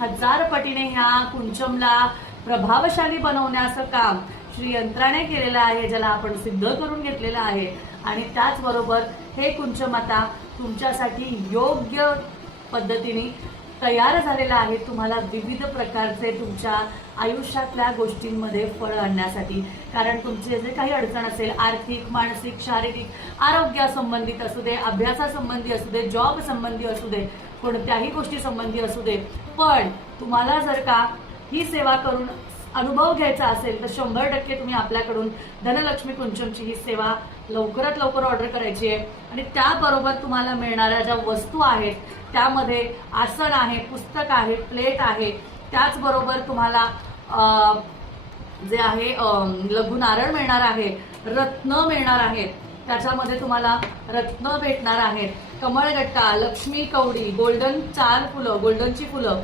हजार पटीने ह्या कुंचमला प्रभावशाली बनवण्याचं काम श्री यंत्राने केलेलं आहे ज्याला आपण सिद्ध करून घेतलेलं आहे. आणि त्याचबरोबर हे कुंचम आता तुमच्यासाठी योग्य पद्धतीने तयार झालेला आहे तुम्हाला विविध प्रकारचे तुमच्या आयुष्यातल्या गोष्टींमध्ये फळ आणण्यासाठी. कारण तुमचे जे काही अडचण असेल आर्थिक मानसिक शारीरिक आरोग्यासंबंधित असू दे अभ्यासासंबंधी असू दे जॉब संबंधी असू दे कोणत्याही गोष्टी संबंधी असू दे पण तुम्हाला जर का ही सेवा करून अनुभव घ्यायचा असेल तर शंभर टक्के तुम्ही आपल्याकडून धनलक्ष्मी कुंचमची ही सेवा लवकरात लवकर ऑर्डर करायची आहे. आणि त्याबरोबर तुम्हाला मिळणाऱ्या ज्या वस्तू आहेत त्यामध्ये आसन आहे पुस्तक आहे प्लेट आहे. त्याचबरोबर तुम्हाला जे आहे अं, लघु नारळ मिळणार आहे रत्न मिळणार आहेत त्याच्यामध्ये तुम्हाला रत्न भेटणार आहेत. कमळगट्टा लक्ष्मी कवडी गोल्डन चार फुलं गोल्डनची फुलं.